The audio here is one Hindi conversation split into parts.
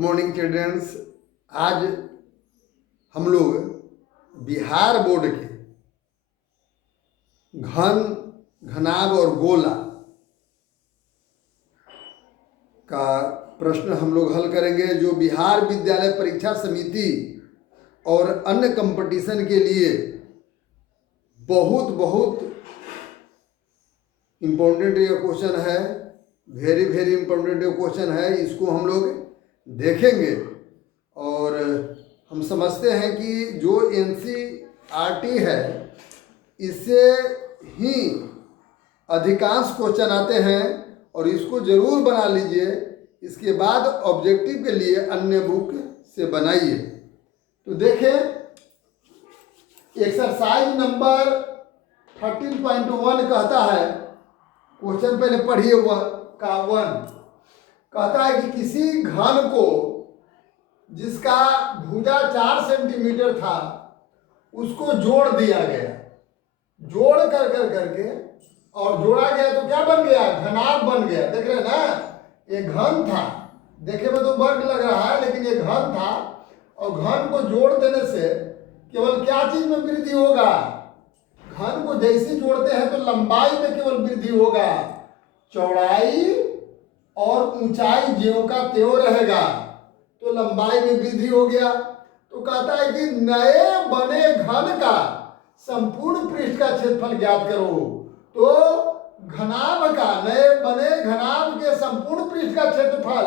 Good morning children's. आज हम लोग बिहार बोर्ड के घन, घनाभ और गोला का प्रश्न हम लोग हल करेंगे, जो बिहार विद्यालय परीक्षा समिति और अन्य कंपटीशन के लिए बहुत बहुत इम्पोर्टेंट ये क्वेश्चन है। वेरी वेरी इम्पोर्टेंट ये क्वेश्चन है। इसको हम लोग देखेंगे और हम समझते हैं कि जो NCERT है इससे ही अधिकांश क्वेश्चन आते हैं और इसको ज़रूर बना लीजिए। इसके बाद ऑब्जेक्टिव के लिए अन्य बुक से बनाइए। तो देखें, एक्सरसाइज नंबर 13.1 कहता है, क्वेश्चन पहले पढ़िए, 1 कहता है कि किसी घन को जिसका भुजा 4 सेंटीमीटर था उसको जोड़ दिया गया। जोड़ करके और जोड़ा गया तो क्या बन गया? घनाभ बन गया। देख रहे हैं ना, ये घन था, देखे में तो वर्ग लग रहा है लेकिन ये घन था। और घन को जोड़ देने से केवल क्या चीज में वृद्धि होगा? घन को जैसे जोड़ते हैं तो लंबाई में केवल वृद्धि होगा, चौड़ाई और ऊंचाई ज्यों का त्यों रहेगा। तो लंबाई में वृद्धि हो गया। तो कहता है कि नए बने घन का संपूर्ण पृष्ठ का क्षेत्रफल ज्ञात करो। तो घनाभ का, नए बने घनाभ के संपूर्ण पृष्ठ का क्षेत्रफल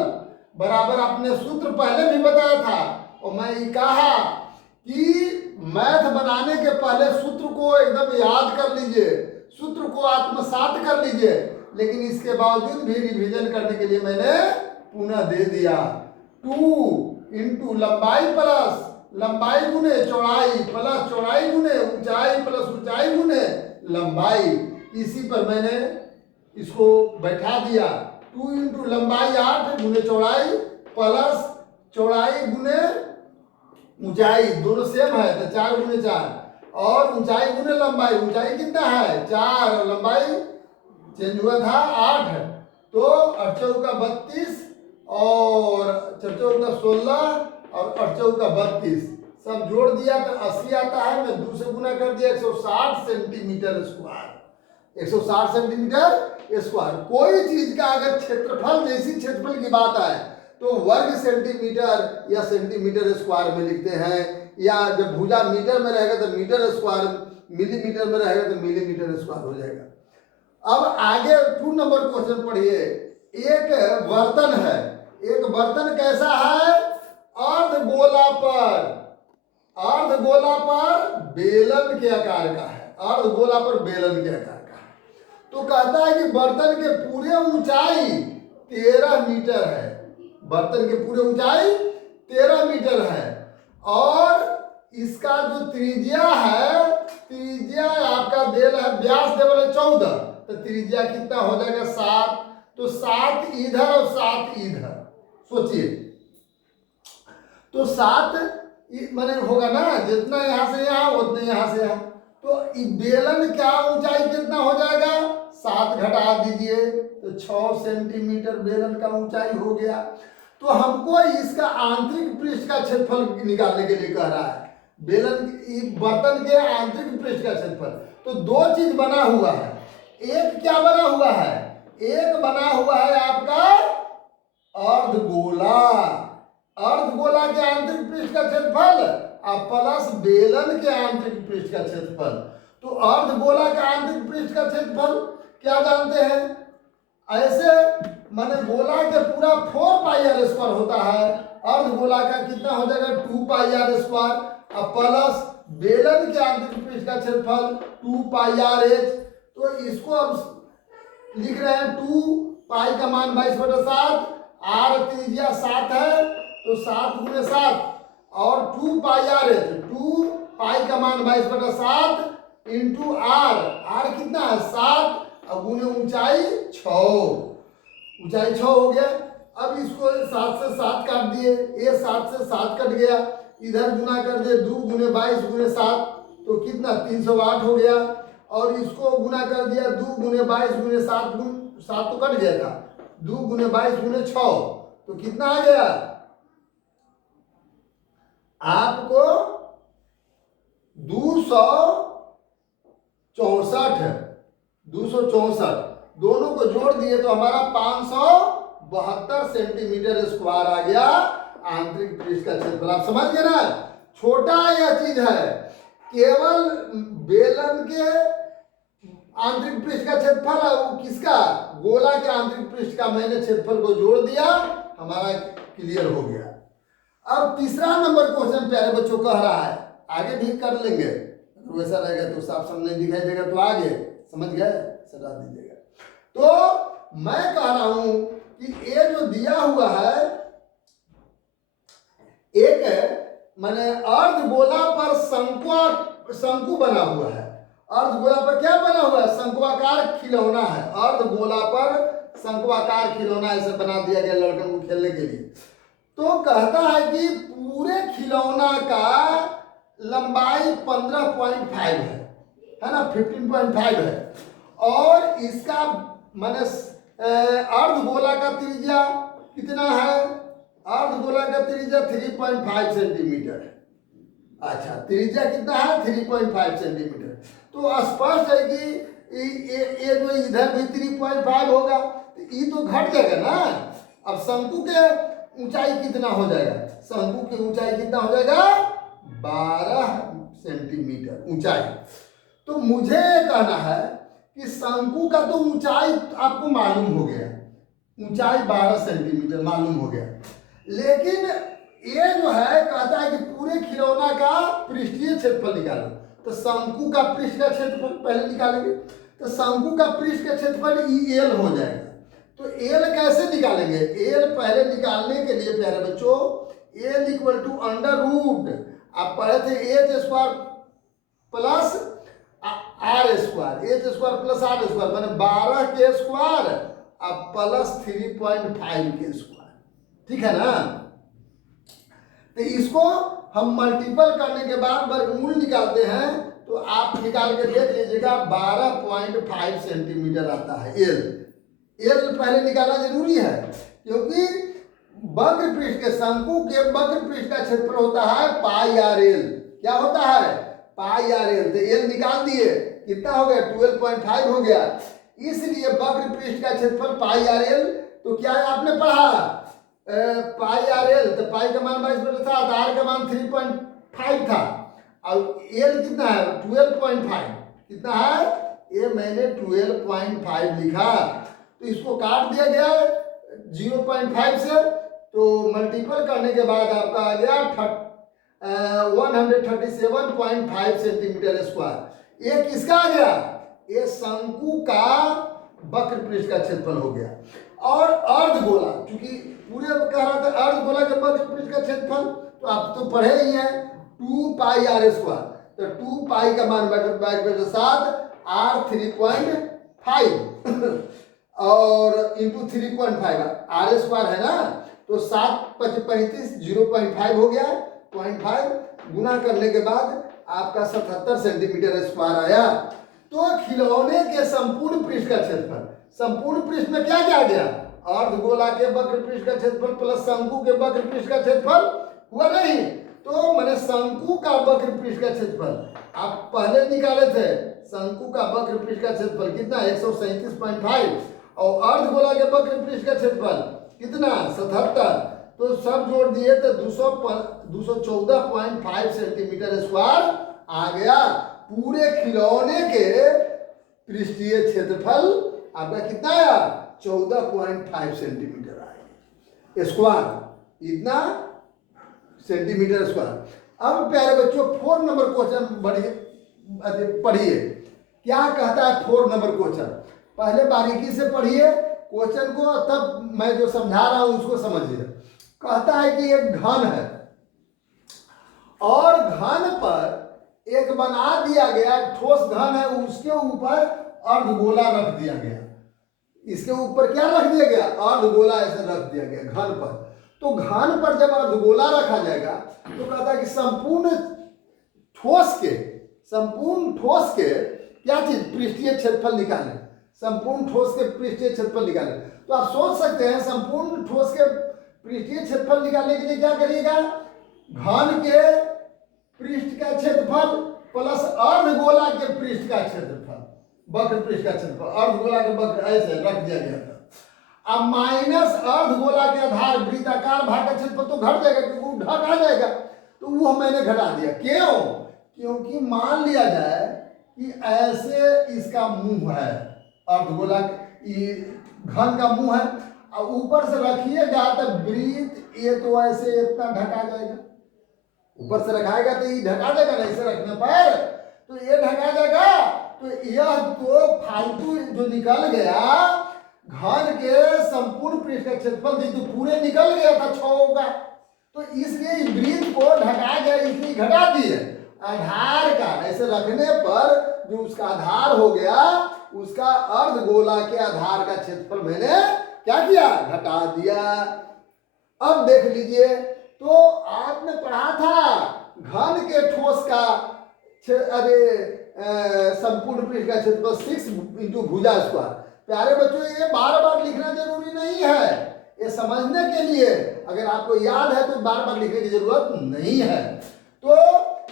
बराबर, आपने सूत्र पहले भी बताया था और मैं ये कहा कि मैथ बनाने के पहले सूत्र को एकदम याद कर लीजिए, सूत्र को आत्मसात कर लीजिए। लेकिन इसके बावजूद भी रिवीजन करने के लिए मैंने पुनः दे दिया। 2 इंटू लंबाई प्लस लंबाई गुने चौड़ाई प्लस चौड़ाई गुने ऊंचाई प्लस ऊंचाई गुने लंबाई। इसी पर मैंने इसको बैठा दिया। 2 इंटू लंबाई 8 गुने चौड़ाई प्लस चौड़ाई गुने ऊंचाई, दोनों सेम है तो 4 गुने 4 और ऊंचाई गुने लंबाई। ऊंचाई कितना है? 4 और लंबाई चेंज हुआ था 8। तो 8 चौका 32 और 4 चौका 16 और 8 चौका 32, सब जोड़ दिया तो 80 आता है। मैं 2 से गुना कर दिया, 160 सेंटीमीटर स्क्वायर। 160 centimetre square. कोई चीज का अगर क्षेत्रफल, जैसी क्षेत्रफल की बात आए तो वर्ग सेंटीमीटर या सेंटीमीटर स्क्वायर में लिखते हैं, या जब भुजा मीटर में रहेगा तो मीटर स्क्वायर, मिलीमीटर में रहेगा तो मिलीमीटर स्क्वायर हो जाएगा। अब आगे 2 नंबर क्वेश्चन पढ़िए। एक बर्तन है, एक बर्तन कैसा है? अर्धगोला पर बेलन के आकार का है। अर्धगोला पर बेलन के आकार का है। तो कहता है कि बर्तन के पूरे ऊंचाई 13 मीटर है। बर्तन के पूरे ऊंचाई 13 मीटर है और इसका जो त्रिज्या है, त्रिज्या आपका देल है, व्यास देवल है 14, तो त्रिज्या कितना हो जाएगा? 7। तो 7 इधर और 7 इधर, सोचिए। तो 7 माने होगा ना, जितना यहां से यहां उतने यहां से यहां। तो बेलन क्या ऊंचाई कितना हो जाएगा? 7 घटा दीजिए तो 6 सेंटीमीटर बेलन का ऊंचाई हो गया। तो हमको इसका आंतरिक पृष्ठ का क्षेत्रफल निकालने के लिए कह रहा है, बेलन बर्तन के आंतरिक पृष्ठ का क्षेत्रफल। तो 2 चीज बना हुआ है। एक क्या बना हुआ है? एक बना हुआ है आपका अर्धगोला। अर्धगोला के आंतरिक पृष्ठ का क्षेत्रफल और प्लस बेलन के आंतरिक पृष्ठ का क्षेत्रफल। तो अर्धगोला का आंतरिक पृष्ठ का क्षेत्रफल क्या जानते हैं? ऐसे माने गोला के पूरा 4 पाई आर स्क्वायर होता है, अर्धगोला का कितना हो जाएगा? 2 पाई आर स्क्वायर और प्लस बेलन के आंतरिक पृष्ठ का क्षेत्रफल 2 पाई आर एच। तो इसको अब लिख रहे हैं 2 पाई का मान 22/7, आर त्रिज्या 7 है तो 7 गुने 7 और 2 पाई आर एच, 2 पाई का मान 22/7 इंटू आर। आर कितना है? 7 और गुने ऊंचाई 6, ऊंचाई 6 हो गया। अब इसको 7 से 7 काट दिए, ये 7 से 7 कट गया, इधर गुना कर दिए 2 गुने 22 गुने 7 तो कितना? 308 हो गया। और इसको गुना कर दिया 2 गुने 22 गुने 7 तो कट गया था, 2 गुने 22 गुने 6 तो कितना आ गया? आपको 264 दोनों को जोड़ दिए तो हमारा 572 सेंटीमीटर स्क्वायर आ गया आंतरिक पृष्ठ का क्षेत्रफल। आप समझ गए ना, छोटा यह चीज है, केवल बेलन के आंतरिक पृष्ठ का क्षेत्रफल है, वो किसका, गोला के आंतरिक पृष्ठ का मैंने क्षेत्रफल को जोड़ दिया, हमारा क्लियर हो गया। अब तीसरा नंबर क्वेश्चन प्यारे बच्चों कह रहा है, आगे भी कर लेंगे, अगर वैसा रहेगा तो साफ साफ नहीं दिखाई देगा तो आगे समझ गए सजा दीजिएगा। तो मैं कह रहा हूं कि ये जो दिया हुआ है, एक माने अर्धगोला पर शंकु बना हुआ है, अर्धगोला पर क्या बना हुआ है, शंकुआकार खिलौना है, अर्धगोला पर शंकुआकार खिलौना ऐसे बना दिया गया लड़कों को खेलने के लिए। तो कहता है कि पूरे खिलौना का लंबाई 15.5 है ना, 15.5 है, और इसका माने अर्धगोला का त्रिज्या कितना है, अर्धगोला का त्रिज्या 3.5 सेंटीमीटर है। अच्छा, त्रिज्या कितना है, 3.5 सेंटीमीटर। तो स्पष्ट है कि ये जो इधर भी 3.5 होगा, तो ये तो घट जाएगा ना। अब शंकु के ऊंचाई कितना हो जाएगा, शंकु की ऊंचाई कितना हो जाएगा, 12 सेंटीमीटर ऊंचाई। तो मुझे कहना है कि शंकु का तो ऊंचाई आपको मालूम हो गया, ऊंचाई 12 सेंटीमीटर मालूम हो गया, लेकिन ये जो है कहता है कि पूरे खिलौना का पृष्ठीय क्षेत्रफल निकालो। तो शंकु का पृष्ठ का क्षेत्रफल पहले निकालेंगे, तो शंकु का पृष्ठ का क्षेत्रफल एल हो जाएगा। तो एल कैसे निकालेंगे, एल पहले निकालने के लिए प्यारे बच्चों L equal to under root, आप पढ़े थे H square plus R square, H square plus R square मैंने 12 के स्क्वायर अब प्लस 3.5 के स्क्वायर, ठीक है ना। तो इसको हम मल्टीपल करने के बाद वर्गमूल निकालते हैं, तो आप निकाल के देख लीजिएगा 12.5 सेंटीमीटर आता है एल। एल पहले निकालना जरूरी है, क्योंकि वक्र पृष्ठ के शंकु के वक्र पृष्ठ का क्षेत्रफल होता है पाई आर एल। क्या होता है, पाई आर एल। तो एल निकाल दिए, कितना हो गया, 12.5 हो गया। इसलिए वक्र पृष्ठ का क्षेत्रफल पाई आर एल। तो क्या है आपने पढ़ा, पाई आर एल, तो पाई का मान 22/7, आर का मान 3.5 था, और एल कितना है 12.5, कितना है, ये मैंने 12.5 लिखा। तो इसको काट दिया गया 0.5 से, तो मल्टीपल करने के बाद आपका आ गया 137.5 सेंटीमीटर स्क्वायर। ये किसका आ गया, ये शंकु का वक्र पृष्ठ का क्षेत्रफल हो गया। और अर्धगोला, क्योंकि पूरे कह रहा था अर्धगोला के वक्र पृष्ठ का क्षेत्रफल, तो आप तो पढ़े ही हैं 2 पाई आर स्क्वायर। तो 2 पाई का मान 7 आर 3.5 और इंटू 3.5 आर स्क्वायर है ना, तो 7×5 = 0.5 हो गया, 0.5 गुना करने के बाद आपका 77 सेंटीमीटर स्क्वायर आया। तो खिलौने के संपूर्ण पृष्ठ का क्षेत्रफल, संपूर्ण पृष्ठ में क्या क्या आ गया, अर्धगोला के वक्र पृष्ठ का क्षेत्रफल प्लस शंकु के वक्र पृष्ठ का क्षेत्रफल, हुआ नहीं। तो मैंने शंकु का वक्र पृष्ठ का क्षेत्रफल आप पहले निकाले थे, शंकु का वक्र पृष्ठ का क्षेत्रफल कितना 137.5, और अर्धगोला के वक्र पृष्ठ का क्षेत्रफल कितना 77, तो सब जोड़ दिए तो 214.5 सेंटीमीटर स्क्वायर आ गया। पूरे खिलौने के पृष्ठीय क्षेत्रफल आपका कितना आया, 14.5 सेंटीमीटर आएगा स्क्वायर, इतना सेंटीमीटर स्क्वायर। अब प्यारे बच्चों 4 नंबर क्वेश्चन पढ़िए, क्या कहता है 4 नंबर क्वेश्चन। पहले बारीकी से पढ़िए क्वेश्चन को, तब मैं जो समझा रहा हूं उसको समझिए। कहता है कि एक घन है और घन पर एक बना दिया गया ठोस घन है, उसके ऊपर अर्धगोला रख दिया गया, इसके ऊपर क्या रख दिया गया, अर्धगोला ऐसे रख दिया गया घन पर। तो घन पर जब अर्धगोला रखा जाएगा तो कहता है कि संपूर्ण ठोस के क्या चीज, पृष्ठीय क्षेत्रफल निकालें, संपूर्ण ठोस के पृष्ठीय क्षेत्रफल निकालें। तो आप सोच सकते हैं संपूर्ण ठोस के पृष्ठीय क्षेत्रफल निकालने के लिए क्या करिएगा, घन के पृष्ठ का क्षेत्रफल प्लस अर्धगोला के पृष्ठ का क्षेत्रफल, वक्र पृष्ठ का क्षेत्रफल, अर्धगोला के वक्र ऐसे रख दिया गया था। अब माइनस अर्धगोला के आधार वृत्ताकार भाग का क्षेत्रफल तो घट जाएगा क्योंकि वो ढक आ जाएगा, तो वो मैंने घटा दिया। क्यों? क्योंकि मान लिया जाए कि ऐसे इसका मुंह है, अर्धगोला घन का मुंह है, और ऊपर से रखिएगा तो वृत्त ये तो ऐसे इतना ढका जाएगा, ऊपर से रखाएगा तो ये ढका जाएगा ना, इसे रखने पर तो ये ढका जाएगा। तो यह तो फालतू जो निकल गया घन के संपूर्ण पृष्ठ का क्षेत्रफल थी तो पूरे निकल गया था 6 का, तो इसलिए वृत्त को ढका गया, इसलिए घटा दिए। आधार का ऐसे रखने पर जो उसका आधार हो गया उसका अर्धगोला के आधार का क्षेत्रफल मैंने क्या किया? घटा दिया। अब देख लीजिए, तो आपने पढ़ा था घन के ठोस का संपूर्ण पृष्ठ का क्षेत्रफल 6 इंटू भुजा स्क्वायर। प्यारे बच्चों, ये बार बार लिखना जरूरी नहीं है, ये समझने के लिए, अगर आपको याद है तो बार बार लिखने की जरूरत नहीं है। तो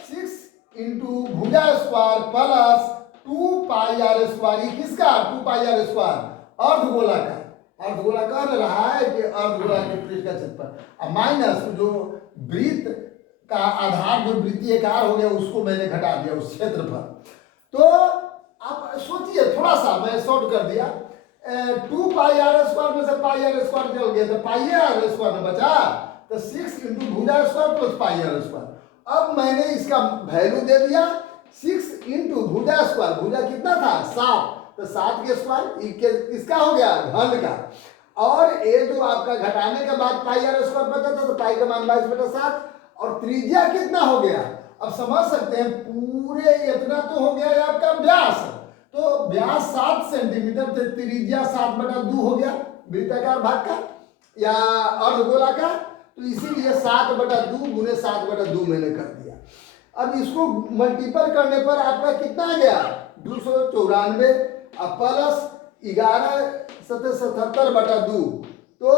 6 इंटू भुजा square plus 2 pi R square, ये किसका? 2 पाई आर स्क्वायर अर्धगोला का। अर्धगोला कह रहा है कि अर्धगोला के पृष्ठ का क्षेत्रफल माइनस जो वृत्त का आधार जो वृत्तीय कार हो गया उसको मैंने घटा दिया उस क्षेत्रफल। तो आप सोचिए, थोड़ा सा मैं शॉर्ट कर दिया, 2 पाई आर स्क्वायर में से पाई आर स्क्वायर चल गया तो पाई आर स्क्वायर में बचा, तो 6 इंटू भुजा square plus pi R square. अब मैंने इसका वैल्यू दे दिया 6 इंटू भुजा स्क्वायर, भुजा कितना था? 7, तो 7 के स्क्वायर किसका हो गया? घन का। और ये जो आपका घटाने के बाद पाई आर स्क्वायर बचा था तो पाई का मान 22/7, और त्रिज्या कितना हो गया? अब समझ सकते हैं, पूरे इतना तो हो गया आपका व्यास, तो व्यास 7 सेंटीमीटर थे, त्रिज्या 7/2 हो गया वृत्ताकार भाग का या अर्धगोला का, तो इसीलिए 7/2 गुने 7/2 मैंने कर दिया। अब इसको मल्टीपल करने पर आपका कितना आ गया? 294 प्लस 11/77/2, तो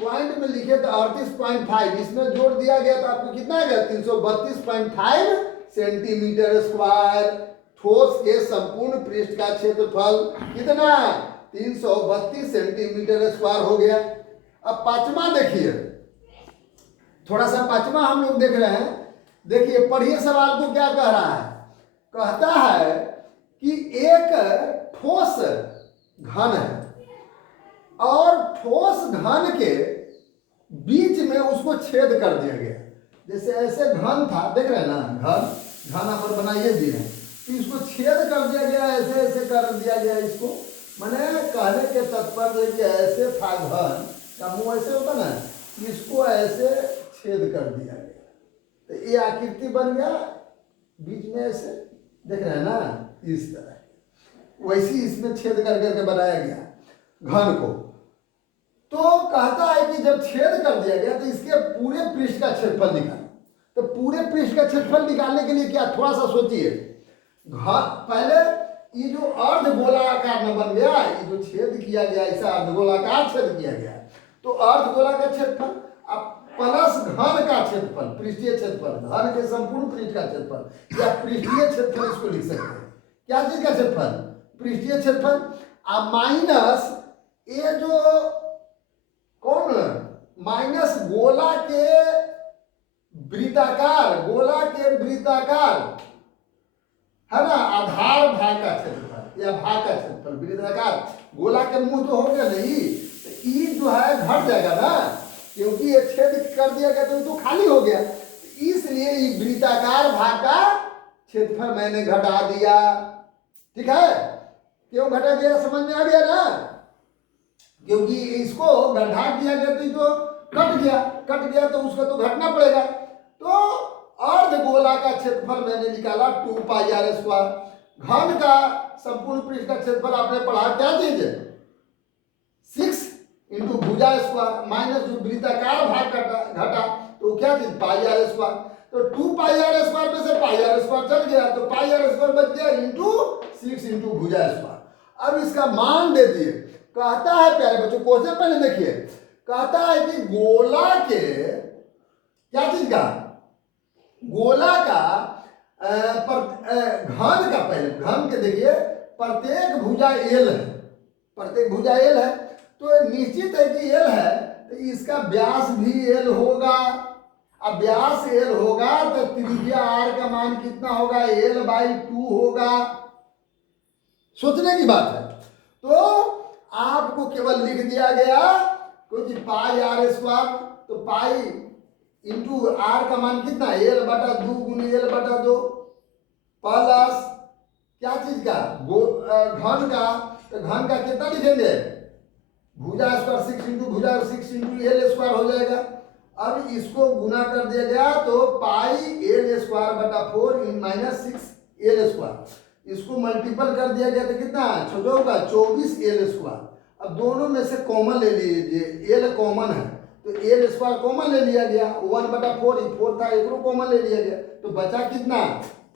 पॉइंट में लिखे तो 38.5, इसमें जोड़ दिया गया तो आपको कितना आ गया? 332.5 सेंटीमीटर स्क्वायर। ठोस के संपूर्ण पृष्ठ का क्षेत्रफल कितना? 332 सेंटीमीटर स्क्वायर हो गया। अब पांचवा देखिए, थोड़ा सा पांचवा हम लोग देख रहे हैं। देखिए, पढ़िए सवाल को क्या कह रहा है। कहता है कि एक ठोस घन है और ठोस घन के बीच में उसको छेद कर दिया गया। जैसे ऐसे घन था, देख रहे हैं ना, घन पर बनाइए दिए, तो इसको छेद कर दिया गया, ऐसे ऐसे कर दिया गया इसको। मैंने कहने के तात्पर्य कि ऐसे था घन का मुंह ऐसे होता ना, इसको ऐसे छेद कर दिया गया, तो ये आकृति बन गया बीच में ऐसे, देख रहे हैं ना, इस तरह। वैसी इसमें छेद कर करके बनाया गया घन को। तो कहता है कि जब छेद कर दिया गया तो इसके पूरे पृष्ठ का क्षेत्रफल निकालें। तो पूरे पृष्ठ का क्षेत्रफल निकालने के लिए क्या, थोड़ा सा सोचिए। पहले ये जो अर्धगोलाकार न बन गया, ये जो छेद किया गया, ऐसा अर्धगोलाकार छेद किया गया, तो अर्धगोला का क्षेत्रफल अब प्लस घन का क्षेत्रफल, पृष्ठीय क्षेत्रफल, घन के संपूर्ण पृष्ठ का क्षेत्रफल या पृष्ठीय क्षेत्रफल इसको लिख सकते हैं। क्या चीज का क्षेत्रफल? पृष्ठीय क्षेत्रफल। अब माइनस ये जो कौन माइनस गोला के वृत्ताकार, गोला के वृत्ताकार है ना, आधार भाग का क्षेत्रफल या भाग का क्षेत्रफल। वृत्ताकार गोला के मुंह तो हो गया नहीं, तो ई जो है घट जाएगा ना, क्योंकि ये छेद कर दिया गया तो खाली हो गया, इसलिए ये वृत्ताकार भाग का क्षेत्रफल मैंने घटा दिया। ठीक है, क्यों घटा दिया समझ में आ गया ना? क्योंकि इसको गड्ढा किया गया तो जो कट गया तो उसका तो घटना पड़ेगा। तो अर्धगोला का क्षेत्रफल मैंने निकाला 2 पाई आर स्क्वायर। घन का संपूर्ण पृष्ठ का क्षेत्रफल आपने पढ़ा क्या चीज है? 6 इंटू भुजा स्क्वायर माइनस जो वृत्ताकार भाग घटा तो क्या चीज? पाई आर स्क्वायर। तो 2 पाई आर स्क्वायर में से पाई आर स्क्वायर चल गया तो पाई आर स्क्वायर बच गया इंटू 6 इंटू भुजा स्क्वायर। अब इसका मान दे दिए। कहता है प्यारे बच्चों, क्वेश्चन पहले देखिए, कहता है कि गोला के क्या चीज का? गोला का घन का। पहले घन के देखिए, प्रत्येक भुजा एल है, प्रत्येक भुजा एल है, तो निश्चित है कि एल है, तो इसका व्यास भी एल होगा। अब व्यास एल होगा तो त्रिज्या आर का मान कितना होगा? L/2 होगा। सोचने की बात है। तो आपको केवल लिख दिया गया कुछ पाई आर स्क्वायर, तो पाई इंटू आर का मान कितना? L/2 गुनी L/2 प्लस क्या चीज का? घन का। तो घन का कितना लिखेंगे? भुजा स्क्वायर 6 इंटू भुजा 6 इंटू एल स्क्वायर हो जाएगा। अब इसको गुना कर दिया गया तो पाई L²/4 माइनस 6 L स्क्वायर। इसको मल्टीपल कर दिया गया तो कितना छोटा होगा? 24 L स्क्वायर। अब दोनों में से कॉमन ले लीजिए, एल कॉमन है तो एल स्क्वायर कॉमन ले लिया गया, 1/4 4 था, एक कॉमन ले लिया गया, तो बचा कितना?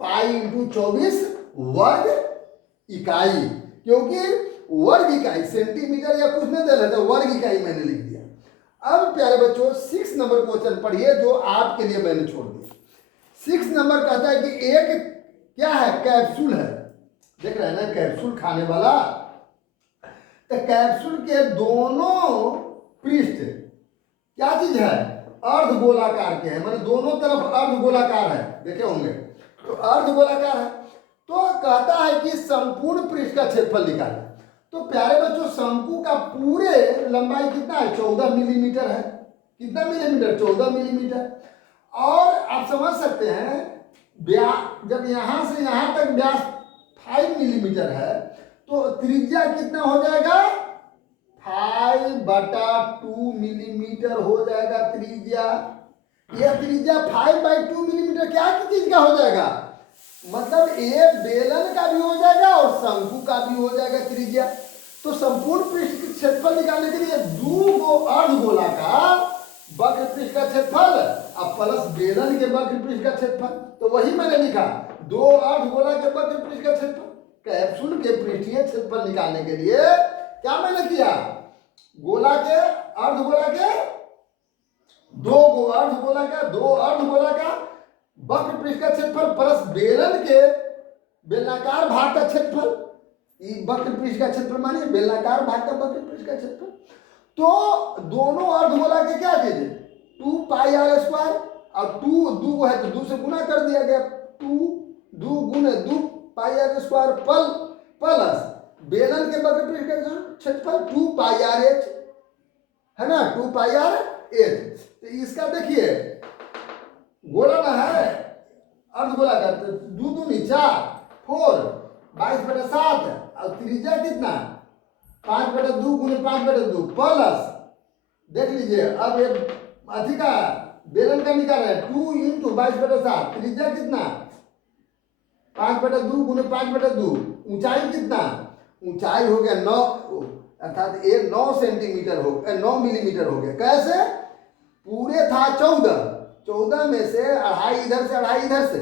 पाई इंटू 24 वर्ग इकाई। क्योंकि वर्ग इकाई सेंटीमीटर या कुछ नहीं दे रहे थे, वर्ग इकाई मैंने लिख दिया। अब प्यारे बच्चों 6 नंबर क्वेश्चन पढ़िए जो आपके लिए मैंने छोड़ दिया। 6 नंबर कहता है कि एक क्या है? कैप्सूल है। देख रहे हैं ना, कैप्सूल खाने वाला। तो कैप्सूल के दोनों पृष्ठ क्या चीज है? अर्धगोलाकार के हैं, मतलब दोनों तरफ अर्धगोलाकार है, देखे होंगे, तो अर्धगोलाकार है। तो कहता है कि संपूर्ण पृष्ठ का क्षेत्रफल निकालें। तो प्यारे बच्चों शंकु का पूरे लंबाई कितना है? 14 मिलीमीटर है। कितना मिलीमीटर? 14 मिलीमीटर। और आप समझ सकते हैं व्यास, जब यहां से यहां तक व्यास 5 मिलीमीटर है तो त्रिज्या कितना हो जाएगा? 5/2 मिलीमीटर हो जाएगा त्रिज्या। यह त्रिज्या 5/2 मिलीमीटर क्या की चीज का हो जाएगा? मतलब ये बेलन का भी हो जाएगा और शंकु का भी हो जाएगा त्रिज्या। तो संपूर्ण पृष्ठ के क्षेत्रफल निकालने के लिए दो अर्धगोलाकार वक्र पृष्ठ का क्षेत्रफल अब प्लस बेलन के वक्र पृष्ठ का क्षेत्रफल। तो वही मैंने लिखा, दो अर्धगोला के वक्र पृष्ठ का क्षेत्रफल। कैप्सूल के पृष्ठीय क्षेत्रफल निकालने के लिए क्या मैंने किया? गोला के अर्धगोला के दो अर्धगोला का वक्र पृष्ठ का क्षेत्रफल प्लस बेलन के बेलनाकार भाग का क्षेत्रफल। वक्र पृष्ठ का क्षेत्रफल मानिए बेलनाकार भाग का वक्र पृष्ठ का क्षेत्रफल। तो दोनों अर्धगोला के क्या चीज है? 2 पाई आर स्क्वायर, और 2 है तो 2 से गुना कर दिया गया, 2 गुने 2 पाई आर स्क्वायर प्लस बेलन के वक्र पृष्ठ का क्षेत्रफल 2 पाई आर एच है ना, 2 पाई आर एच। तो इसका देखिए गोला ना है अर्धगोला का, तो 2 दूनी 4 4 22/7 और त्रिज्या कितना? 5/2 गुने 5/2 प्लस देख लीजिए। अब ये अधिक का बेलन का निकाल रहे हैं 2 इंटू 22/7, त्रिज्या कितना? 5/2 गुने 5/2। ऊंचाई कितना? ऊंचाई हो गया 9, अर्थात ये 9 सेंटीमीटर हो 9 मिलीमीटर हो गया। कैसे? पूरे था 14 में से 2.5 इधर से 2.5 इधर से,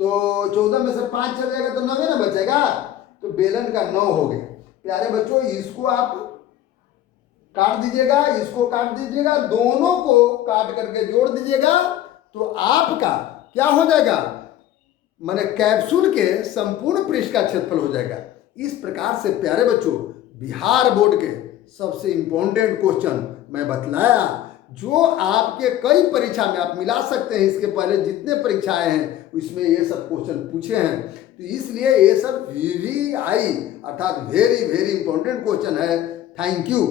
तो 14 में से 5 चल जाएगा तो 9 ना बचेगा, तो बेलन का 9 हो गया। प्यारे बच्चों इसको आप काट दीजिएगा, इसको काट दीजिएगा, दोनों को काट करके जोड़ दीजिएगा, तो आपका क्या हो जाएगा? माने कैप्सूल के संपूर्ण पृष्ठ का क्षेत्रफल हो जाएगा। इस प्रकार से प्यारे बच्चों बिहार बोर्ड के सबसे इंपॉर्टेंट क्वेश्चन मैं बतलाया, जो आपके कई परीक्षा में आप मिला सकते हैं। इसके पहले जितने परीक्षाएं हैं उसमें ये सब क्वेश्चन पूछे हैं, तो इसलिए ये सब VVI अर्थात वेरी वेरी इंपॉर्टेंट क्वेश्चन है। Thank you.